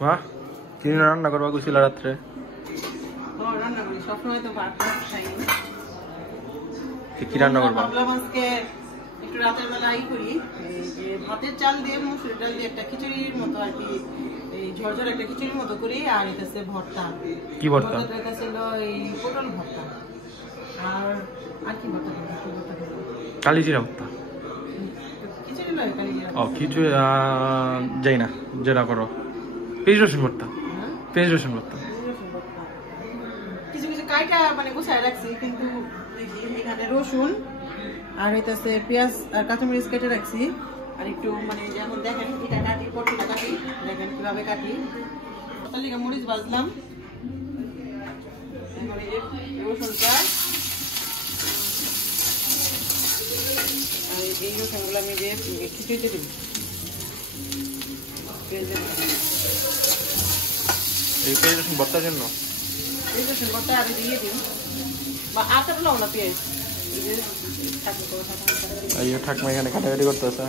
বাহ, কি রান্না করবা কইছিলা রাত্রে? রান্না করি সবসময় তো ভাত খাই। কি রান্না করবা? ভাবলাম আজকে একটু রাতের বেলা করি, যে ভাতের চাল দিয়ে মসুর ডাল দিয়ে একটা খিচুড়ির মতো আর কি, এই ঝরঝর একটা খিচুড়ির মতো করি। আর এটা হচ্ছে ভর্তা। কি ভর্তা? এটা ছিল এই পটল ভর্তা। আর আর কি ভর্তা করবো? কালিজিরা ভর্তা। খিচুড়ি নয়, কালিজিরা। ও খিচুড়ি যাই না, যেটা করো পেঁয়াজ রসুন ভর্তা। পেঁয়াজ রসুন ভর্তা কিছু কিছু কাইটা মানে গুছায় রাখছি, কিন্তু এখানে রসুন আর হইতেছে পেঁয়াজ আর কাঁচামরিচ কেটে রাখছি। আর একটু মানে যেমন দেখেন এটা কাটি, পটলটা কাটি, দেখেন কিভাবে কাটি। তাহলে মরিচ ভাজলাম, রসুনটা আর এই রসুনগুলো আমি যে খিচুড়িতে দিব। এই পেঁয়াজ রসুন ভর্তার জন্য পেঁয়াজ রসুন ভর্তা আগে দিয়ে দিন, বা আচার লাও না পেঁয়াজ। এই ঠাকমা এখানে কাটাকাটি করতেছে।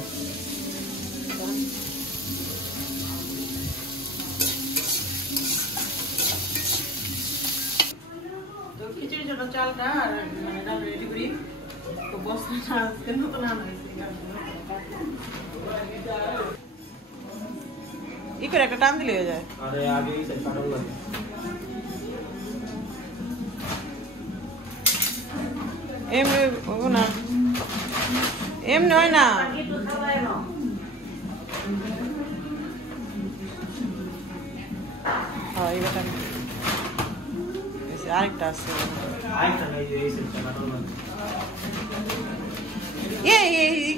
তো খিচুড়ির জন্য চালটা আর মানে ডাল রেডি করি। তো বস্তাটা আজকে নতুন আনাইছি, ই করে একটা টান দিলে হয়ে যায়। আরে আগে এই সাইড কাটাল লাগে। এমনি না, এমনি হয় না। আরেকটা আছে,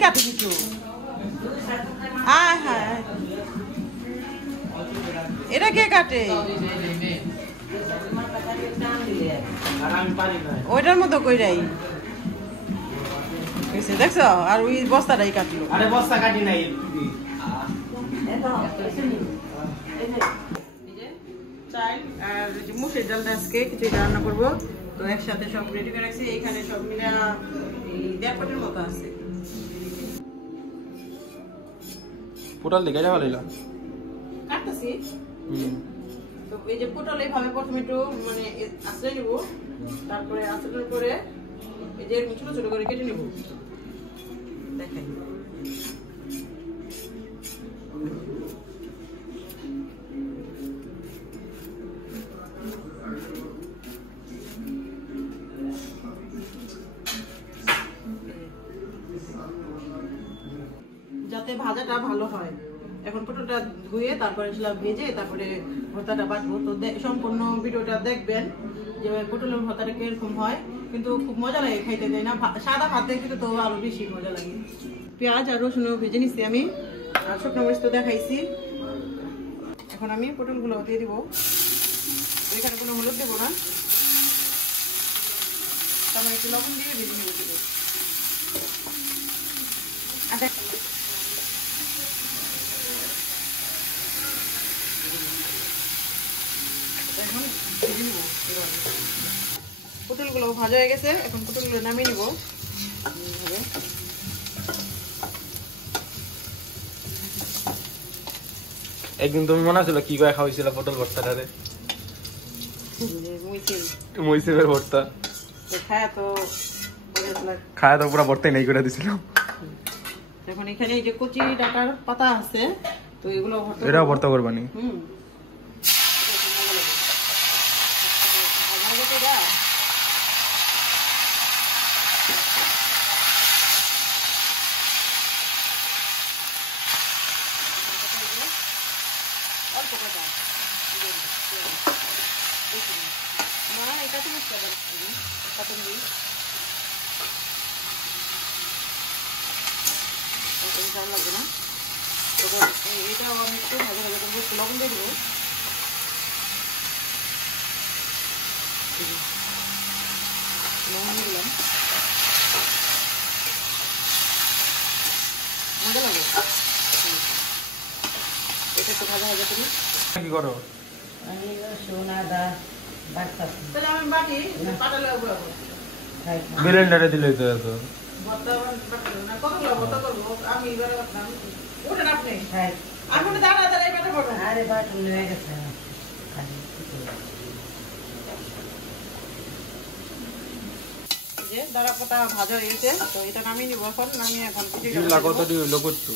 কাটে কিছু। হ্যাঁ, এটা কে কাটে? ওইটার মতো কইরাই দেখছো। আর ওই বস্তাটাই কাটলো। আরে বস্তা কাটি নাই, চাল আর মুসুর ডালটা আজকে খিচুড়ি রান্না করবো। তো একসাথে সব রেডি করে রাখছি। এখানে সব মিলে 1.5 পটের মতো আছে। পোটাল দিকে যাওয়া লাইলা কাটতেছি। তো এই যে পটল এইভাবে প্রথমে একটু মানে আঁচড়ে নিব, তারপরে আঁচড়ানোর পরে এই যে ছোট ছোট করে কেটে নিব। দেখেন যাতে ভাজাটা ভালো হয়। এখন পটলটা ধুয়ে তারপরে সেটা ভেজে তারপরে ভর্তাটা বাটবো। তো সম্পূর্ণ ভিডিওটা দেখবেন যে পটলের ভর্তাটা কিরকম হয়। কিন্তু খুব মজা লাগে খাইতে, দেয় না সাদা ভাত দেখতে তো আরো বেশি মজা লাগে। পেঁয়াজ আর রসুন ভেজে নিচ্ছি আমি, আর শুকনো মরিচ তো দেখাইছি। এখন আমি পটলগুলো দিয়ে দিব। এখানে কোনো হলুদ দেবো না, তারপরে একটু লবণ দিয়ে ভেজে নিব। আচ্ছা, এখন ভেজে নিব। পটলগুলো ভাজা হয়ে গেছে, এখন পটলগুলো নামিয়ে নিব। একদিন তুমি মনে ছিল কি করে খাওয়াইছিল পটল ভর্তাটা রে? মইসের ভর্তা খায় তো পুরো ভর্তাই নেই করে দিছিল। এখন এখানে এই যে কচি ডাটার পাতা আছে, তো এগুলো এটাও ভর্তা করবানি? লাগবে না। এটাও আমি একটু ভাজা ভাজা করবো, একটু লবণ দিয়ে দেবো। লবণ দিলাম, মজা লাগবে। এটা একটু ভাজা ভাজা করি। কি করো? তাহলে আমি বাটি পাটালে ব্লেন্ডারে দিলেই তো এত কতগুলো ভর্তা করবো আমি। এবার ওটা আপনি এখন দাঁড়া দাঁড়াই আরে বাটুন হয়ে গেছে যে দাঁড়া পাতা ভাজা হয়েছে, তো এটা নামিয়ে নিব এখন। নামিয়ে এখন দিলা কত দিও লোকটু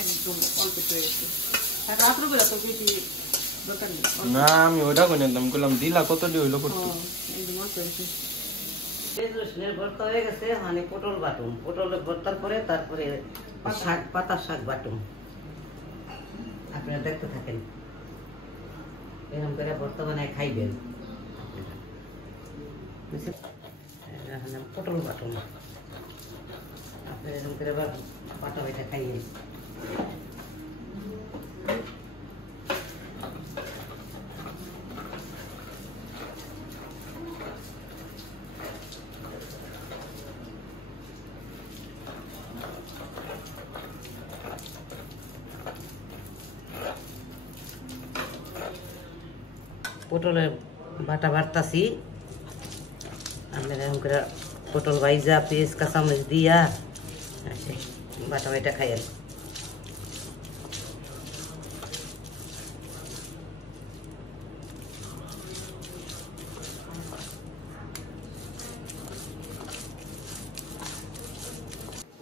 একদম অল্প হয়ে গেছে। আর রাত্রে বেলা তো বেশি দরকার নেই। না আমি ওটা কই নিতাম কইলাম দিলা কত দিও লোকটু একদম অল্প হয়েছে। পেঁয়াজ রসুনের ভর্তা হয়ে গেছে, মানে পটল বাটুম, পটলের ভর্তার পরে তারপরে শাক, পাতার শাক বাটুম। আপনারা দেখতে থাকেন, এরকম করে ভর্তা বানায় খাইবেন। পটল বাটুম, আপনারা এরকম করে বাটা বেটা খাইয়েন। পটলের বাটা বাড়তাছি, আপনারা এরকম করে পটল ভাইজা পেঁয়াজ কাঁচামরিচ দিয়া বাটা বাটা খাইয়েন।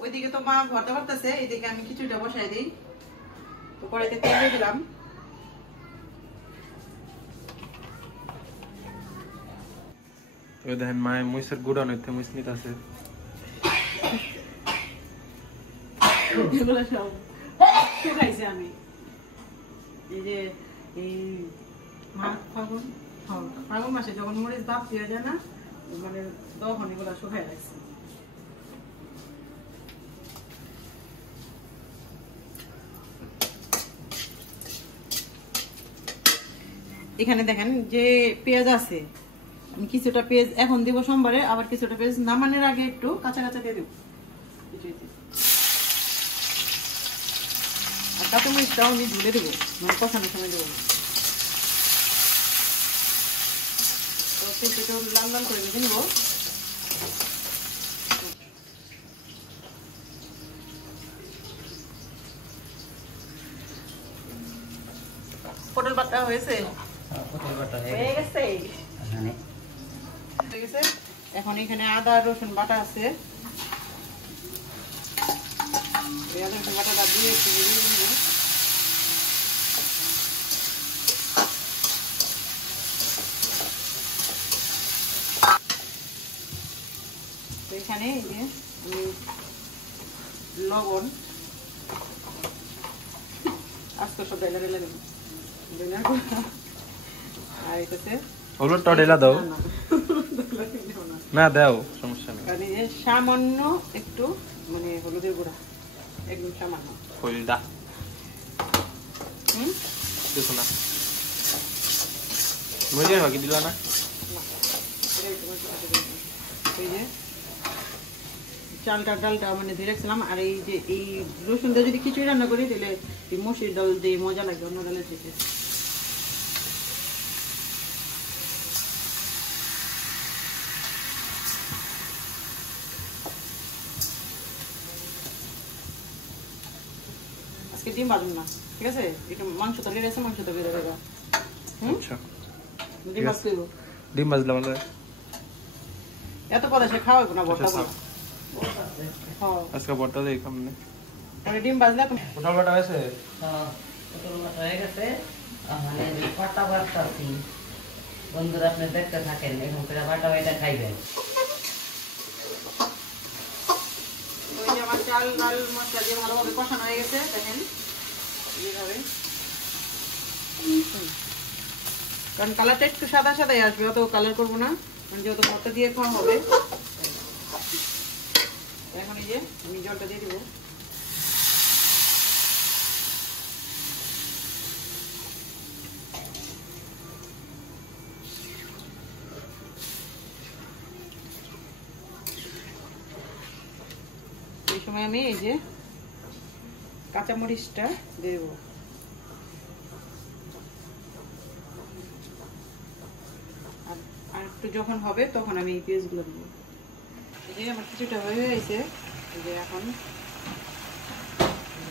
ওইদিকে তো মা ভর্তা করতেছে, এইদিকে আমি খিচুড়িটা বসাই দিই। তো কড়াইতে তেল দিয়ে দিলাম। ওই দেখেন মায়ে মুইসের গুড়া নইতে মুইস নিতাছে এগুলো সব শুকাইছে আমি। এই যে এই ফাগুন মাসে যখন মরিচ বাপ দিয়ে যায় না, মানে তখন এগুলো শুকাই রাখছে। এখানে দেখেন যে পেঁয়াজ আছে, আমি কিছুটা পেঁয়াজ এখন দিব সোমবারে, আবার কিছুটা পেঁয়াজ নামানোর আগে একটু কাঁচা কাঁচা দিয়ে দেবো। আর কাঁচামরিচটাও আমি ঝুলে দেবো, মানে কষানোর সময় দেবো। তো পেঁয়াজটা লাল লাল করে ভেজে নেবো। পটল বাটা হয়েছে, পটল বাটা হয়ে গেছে। এখন এখানে আদা রসুন বাটা আছে, আদা রসুন বাটাটা দিয়ে একটু ভেজে নিব। তো এখানে এই যে আমি লবণ আজকে সব বেলা বেলা দেবো, আর এটাতে হলুদটা ঢেলা দাও। না দাও, সমস্যা নেই। কারণ এই সামান্য একটু মানে হলুদের গুঁড়া, একদম সামান্য। হলদা দেখো না মজা বাকি দিলা না। এই যে ডালটা মানে দিয়ে রাখছিলাম। আর এই যে এই রসুন দিয়ে যদি খিচুড়ি রান্না করি তাহলে এই মসুর ডাল দিয়ে মজা লাগবে অন্য ডালের থেকে। আজকে ডিম ভাজুন না, ঠিক আছে? একটু মাংস তরকারি আছে, মাংস তরকারি দেবে। আচ্ছা ডিম ভাজ করবো, ডিম ভাজলাম এত পদা সে খাওয়াবো না ভর্তা করে। আজকে ভর্তা দেই কামনে মানে ডিম ভাজলে পটল বাটা হয়েছে। পটল বাটা হয়ে গেছে, মানে পাতা বাটতাছি। বন্ধুরা আপনি দেখতে থাকেন, এরকম করে বাটা বাটা খাইবেন। ওই যে আমার চাল ডাল মশলা দিয়ে ভালোভাবে কষানো হয়ে গেছে, দেখেন এইভাবে। কারণ কালারটা একটু সাদা সাদাই আসবে, অত কালার করবো না, কারণ যেহেতু ভর্তা দিয়ে খাওয়া হবে। এখন এই যে আমি জলটা দিয়ে দিব। এই সময় আমি এই যে কাঁচামরিচটা দিয়ে দেবো। আর একটু যখন হবে তখন আমি এই পেঁয়াজগুলো দেবো। এই যে আমার কিছুটা হয়ে গেছে, এই যে এখন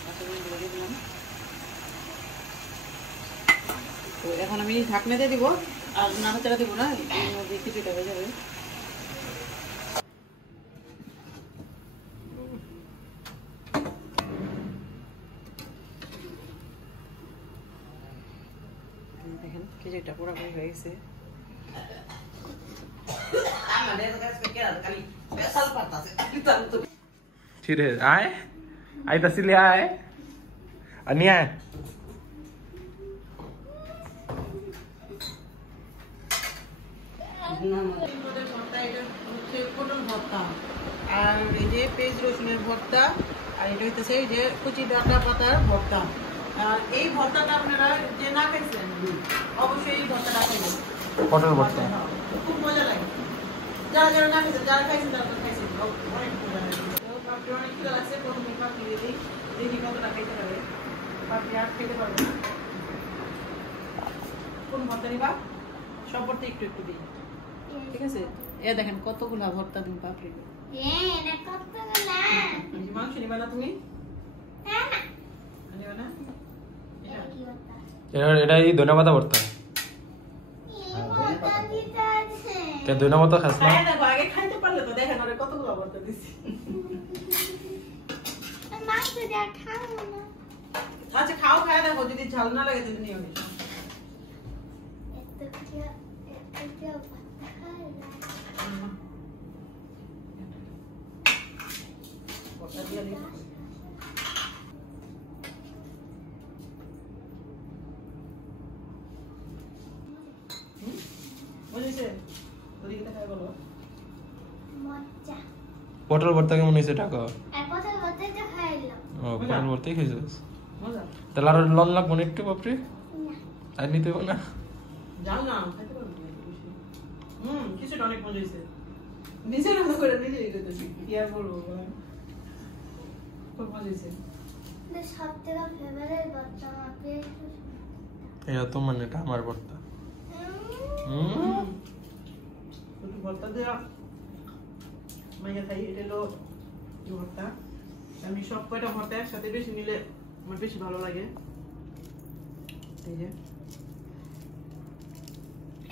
কাঁচামরিচগুলো দিয়ে দিলাম। তো এখন আমি ঢাকনা দিয়ে দিব, আর নাড়াচাড়া দিব না, এর মধ্যে খিচুড়িটা হয়ে যাবে। দেখেন খিচুড়িটা পুরোপুরি হয়ে গেছে। চিরে আয় আইতাছিলি আয় আনি আয়। পটল ভর্তা, আর এই যে পেঁয়াজ রসুনের ভর্তা, আর এটা হইতেছে এই যে কুচি ডাঁটা পাতার ভর্তা। আর এই ভর্তাটা আপনারা যে না খাইছেন অবশ্যই এই ভর্তাটা খাইবেন, পটল ভর্তা খুব মজা লাগে। যারা যারা না খাইছেন, যারা খাইছেন তারা তো খাইছেন, অনেক মজা লাগে। পাপড়ি অনেক খিদা লাগছে, প্রথমে পাপড়ি দিয়ে দিই, দেখি কতটা খাইতে পারবে। পাপড়ি আর খেতে পারবে না। কোন ভর্তা নিবা? সব ভর্তা একটু একটু দিই, ঠিক আছে? এ দেখেন কতগুলা ভর্তা দিন পাপড়ি। মাংস নিবা না তুমি? নিবা না? এটা এই ধনেপাতা ভর্তা। ধনেপাতা খাস না? দেখো আগে খাইতে পারলে তো দেখেন আরে কতগুলা ভর্তা দিছি। আচ্ছা খাও, খায় দেখো, যদি ঝাল না লাগে তাহলে নিও না। পটল ভর্তা কেমন হয়েছে টাকা? ও পটল ভর্তাই খাইছিস? তাহলে আরো লন লাগবো না একটু বাপরে? আর নিতে হবে না? জাল না খাইতে পারবো না বেশি। কিছুটা অনেক মজা হয়েছে। নিজের মতো করে নিজে এটা তো কি আর বলবো, খুব মজা হয়েছে। সবথেকে ফেভারিট ভর্তা আমার পেঁয়াজ এটা তো মানে এটা আমার ভর্তা। একটু ভর্তা দেওয়া মাইয়া খাই, এটা হলো ভর্তা। আমি সব কয়টা ভর্তা একসাথে বেশি নিলে আমার বেশি ভালো লাগে। এই যে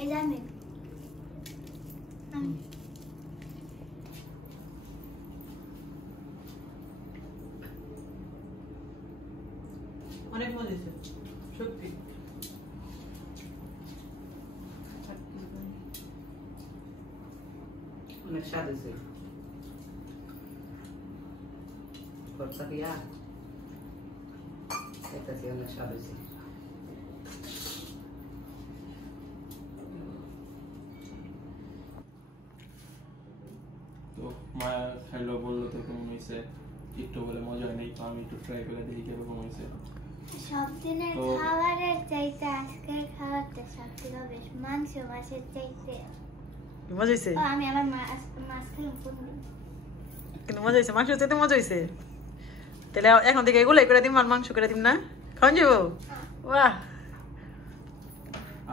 এই জানেন অনেক মজা হয়েছে সত্যি। অনেক স্বাদ হয়েছে ভর্তা দিয়া, খাইতেছি অনেক স্বাদ হয়েছে। তো মায়া খাইলো, বললো তো কেমন হয়েছে, একটু বলে মজা হয় নাই, তো আমি একটু ট্রাই করে দেখি কিরকম হয়েছে। সব দিনের খাবারের চাইতে আজকের খাবারটা সবথেকে বেশ, মাংস মাছের চাইতে মজা হয়েছে। আমি আমার মাছ খেলাম, কিন্তু মজা হয়েছে, মাংস চাইতে মজা হয়েছে। তাহলে এখন থেকে এগুলোই করে দিম, আর মাংস করে দিম না, খাওয়ান যাবো। বাহ,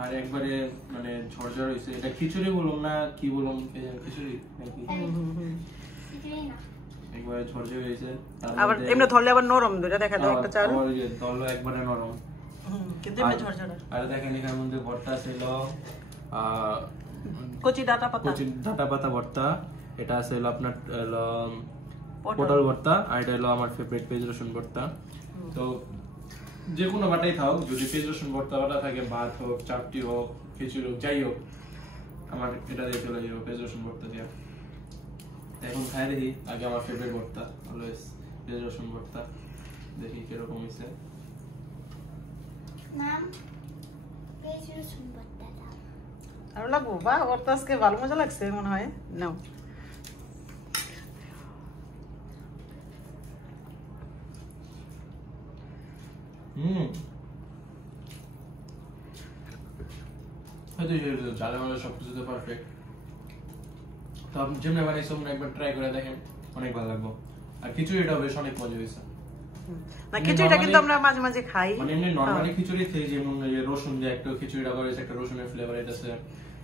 আর একবারে মানে ঝরঝর হয়েছে। এটা খিচুড়ি বললাম না কি বললাম, খিচুড়ি নাকি? একবারে ঝরঝর হয়েছে। আবার এমনি ধরলে আবার নরম, দুইটা দেখা দাও একটা চাল, আবার যে ধরলো একবারে নরম, কিন্তু এমনি ঝরঝরা। আর দেখেন এখানের মধ্যে ভর্তা ছিল কচি ডাঁটা পাতা, কচি ডাঁটা পাতা ভর্তা। এটা আছে হলো আপনার পটল ভর্তা, আর এটা হলো আমার ফেভারিট পেঁয়াজ রসুন ভর্তা। তো যে কোনো বাটাই থাক, যদি পেঁয়াজ রসুন ভর্তা বাটা থাকে, ভাত হোক, চাপটি হোক, খিচুড়ি হোক, যাই হোক, আমার এটা দিয়ে চলে যাবো, পেঁয়াজ রসুন ভর্তা দিয়ে। এখন খাই দেখি, আগে আমার ফেভারিট ভর্তা অলওয়েজ পেঁয়াজ রসুন ভর্তা, দেখি কিরকম হয়েছে। নাম পেঁয়াজ রসুন ভর্তা দাও। আর লাগবো বা ওর তো আজকে ভালো মজা লাগছে মনে হয়। নাও জালে মালে সবকিছুতে পারফেক্ট। তো আপনি যেমনি বানাইছেন একবার ট্রাই করে দেখেন, অনেক ভালো লাগবে। আর খিচুড়িটা বেশ অনেক মজা হয়েছে। না, খিচুড়িটা কিন্তু আমরা মাঝে মাঝে খাই, মানে এমনি নরমালি খিচুড়ি খেয়ে যেমন যে রসুন দিয়ে একটা খিচুড়িটা করেছে, একটা রসুনের ফ্লেভার এটাছে,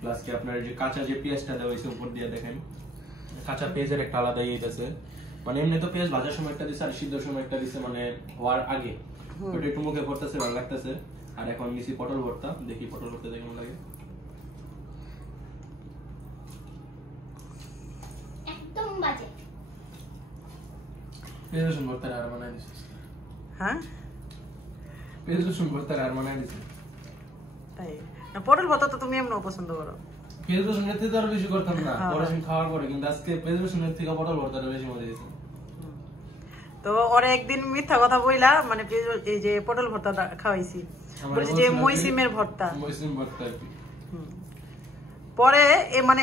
প্লাস কি আপনার যে কাঁচা যে পেঁয়াজটা দেওয়া হয়েছে উপর দিয়ে, দেখেন কাঁচা পেঁয়াজের একটা আলাদা ইয়ে আছে। মানে এমনি তো পেঁয়াজ ভাজার সময় একটা দিছে, আর সিদ্ধর সময় একটা দিছে, মানে হওয়ার আগে ওটা একটু মুখে পড়তেছে, ভালো লাগতেছে। আর এখন নিছি পটল ভর্তা, দেখি পটল ভর্তা কেমন লাগে। একদম বাজে। পেঁয়াজ রসুন ভর্তা আর বানাই দিছি। হ্যাঁ পেঁয়াজ রসুন ভর্তা আর বানাই দিছি। তাই না, পটল ভর্তা তো তুমি এমনও পছন্দ করো। পেঁয়াজ রসুনের থেকে তো আরো বেশি করতাম না পড়াশোনা খাওয়ার পরে, কিন্তু আজকে পেঁয়াজ রসুনের থেকে পটল ভর্তাটা বেশি মজা হয়েছে। তো ওরা একদিন মিথ্যা কথা বইলা মানে এই যে পটল ভর্তা খাওয়াইছি, বলছি যে মৌসিমের ভর্তা। মৌসিম ভর্তা আর কি। পরে মানে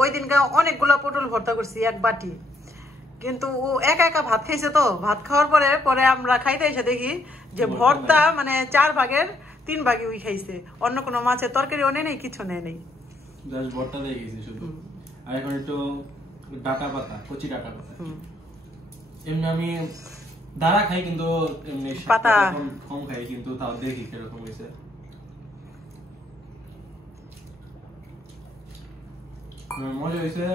ওই দিনকে অনেকগুলা পটল ভর্তা করছি এক বাটি, কিন্তু ও একা একা ভাত খাইছে, তো ভাত খাওয়ার পরে পরে আমরা খাইতে এসে দেখি যে ভর্তা মানে 4 ভাগের 3 ভাগে ওই খাইছে, অন্য কোনো মাছের তরকারিও নেই নেই, কিছু নেই নেই, জাস্ট ভর্তা দিয়ে গেছি শুধু। আর এখন একটু ডাটা পাতা, কচি ডাটা পাতা। এমনি আমি দাঁড়া খাই, কিন্তু এমনি পাতা কম খাই, কিন্তু তাও দেখি কিরকম হয়েছে। মজা হয়েছে,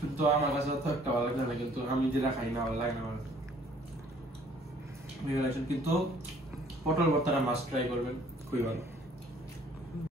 কিন্তু আমার কাছে তো একটা ভালো লাগে না, কিন্তু আমি যেটা খাই না ভালো লাগে না আমার। কিন্তু পটল ভর্তাটা মাস্ট ট্রাই করবেন, খুবই ভালো।